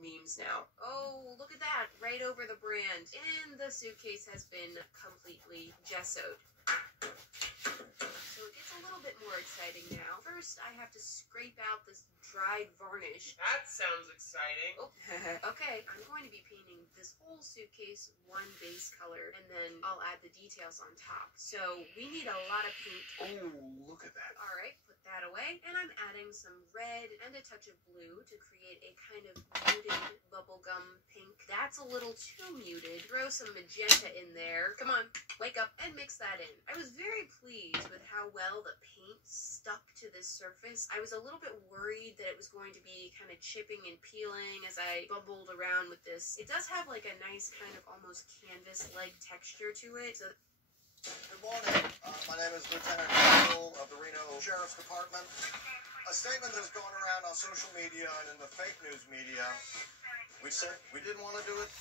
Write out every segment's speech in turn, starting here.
memes now. Oh, look at that, right over the brand. And the suitcase has been completely gessoed. So it gets a little bit more exciting now. First, I have to scrape out this dried varnish. That sounds exciting. Oh, okay. I'm going to be painting this whole suitcase one base color, and then I'll add the details on top. So we need a lot of paint. Oh, look at that. All right, put that away. And I'm adding some red and a touch of blue to create a kind of muted bubblegum pink. That's a little too muted. Throw some magenta in there. Come on, wake up and mix that in. I was very pleased with how well the paint stuck to this surface. I was a little bit worried that it was going to be kind of chipping and peeling as I bubbled around with this. It does have like a nice kind of almost canvas-like texture to it. So good morning. My name is Lieutenant General of the Reno Sheriff's Department. A statement that's going around on social media and in the fake news media. We said we didn't want to do it.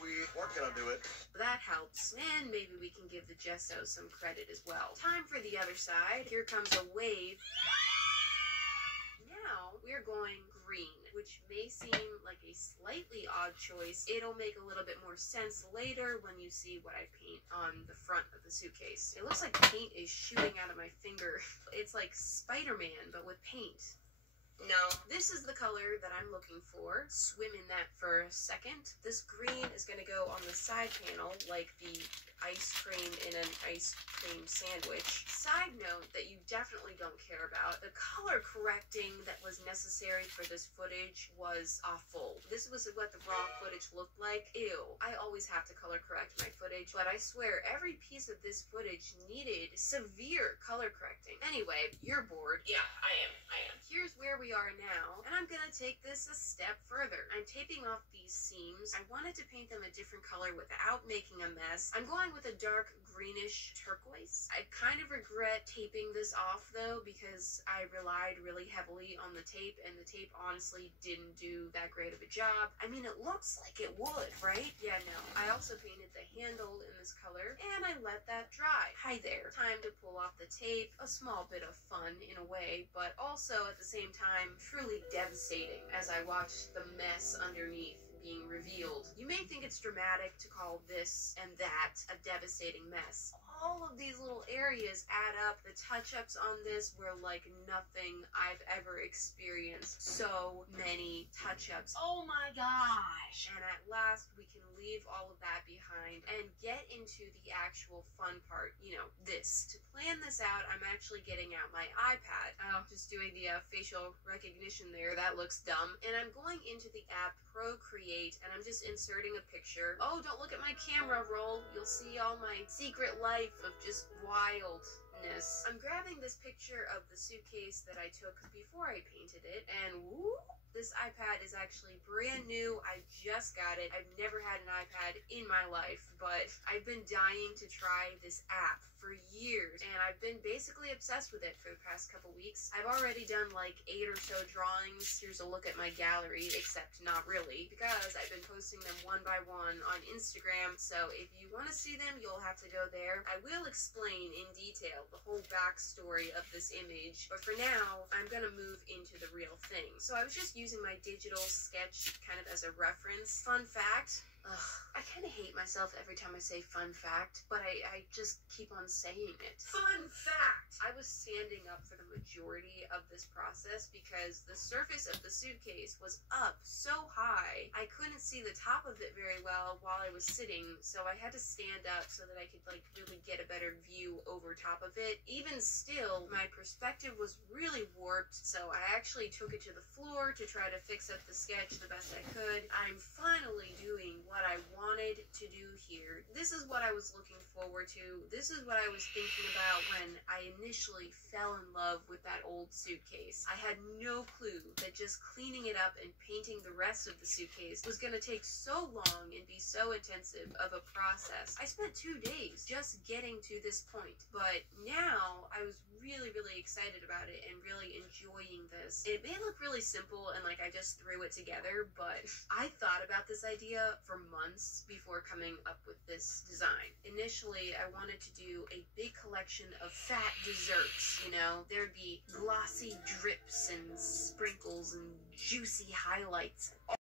We weren't going to do it. that helps. And maybe we can give the gesso some credit as well. Time for the other side. Here comes a wave. Now we're going green, which may seem like a slightly odd choice. It'll make a little bit more sense later when you see what I paint on the front of the suitcase. It looks like paint is shooting out of my finger. It's like Spider-Man, but with paint. No, this is the color that I'm looking for. Swim in that for a second. This green is going to go on the side panel like the ice cream in an ice cream sandwich. Side note that you definitely don't care about, the color correcting that was necessary for this footage was awful. This was what the raw footage looked like. Ew. I always have to color correct my footage, but I swear every piece of this footage needed severe color correcting. Anyway, you're bored. Yeah, I am. Here's where we are now, and I'm gonna take this a step further. I'm taping off these seams. I wanted to paint them a different color without making a mess. I'm going with a dark greenish turquoise. I kind of regret taping this off though, because I relied really heavily on the tape, and the tape honestly didn't do that great of a job. I mean, it looks like it would, right? Yeah, no. I also painted the handle in this color, and I let that dry. Hi there. Time to pull off the tape. A small bit of fun in a way, but also at the same time, truly devastating as I watched the mess underneath being revealed. You may think it's dramatic to call this and that a devastating mess. All of these little areas add up. The touch-ups on this were like nothing I've ever experienced. So many touch-ups. Oh my gosh! And at last, we can leave all of that behind and get into the actual fun part. You know, this. To plan this out, I'm actually getting out my iPad. Oh, just doing the facial recognition there. That looks dumb. And I'm going into the app Procreate, and I'm just inserting a picture. Oh, don't look at my camera roll. You'll see all my secret life of just wildness. I'm grabbing this picture of the suitcase that I took before I painted it, and whoop, this iPad is actually brand new. I just got it. I've never had an iPad in my life, but I've been dying to try this app for years, and I've been basically obsessed with it for the past couple weeks. I've already done like 8 or so drawings. Here's a look at my gallery, except not really, because I've been posting them one by one on Instagram, so if you want to see them, you'll have to go there. I will explain in detail the whole backstory of this image, but for now, I'm gonna move into the real thing. So I was just using my digital sketch kind of as a reference. Fun fact, I kind of hate myself every time I say fun fact, but I just keep on saying it. Fun fact! I was standing up for the majority of this process because the surface of the suitcase was up so high, I couldn't see the top of it very well while I was sitting, so I had to stand up so that I could like really get a better view over top of it. Even still, my perspective was really warped, so I actually took it to the floor to try to fix up the sketch the best I could. I'm finally doing what I wanted to do here. This is what I was looking forward to. This is what I was thinking about when I initially fell in love with that old suitcase. I had no clue that just cleaning it up and painting the rest of the suitcase was going to take so long and be so intensive of a process. I spent 2 days just getting to this point, but now I was really excited about it and really enjoying this. It may look really simple and like I just threw it together, but I thought about this idea for months before coming up with this design. Initially, I wanted to do a big collection of fat desserts, you know? There'd be glossy drips and sprinkles and juicy highlights.